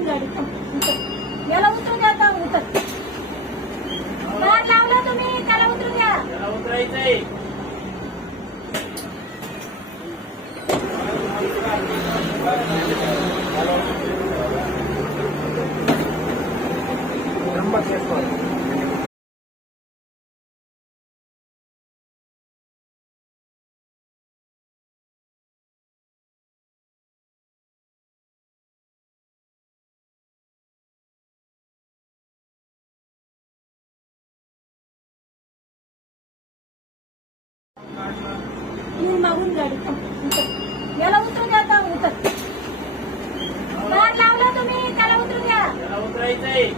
मागून गाडी उतर. याला उतरू द्या आता उतर. दार लावलं तुम्ही त्याला उतरू द्या. उतरायचंय. येऊन मागून गाडी उतर. याला उतरू द्या आता उतर. दार लावलं तुम्ही त्याला उतरू द्या. उतरायचंय.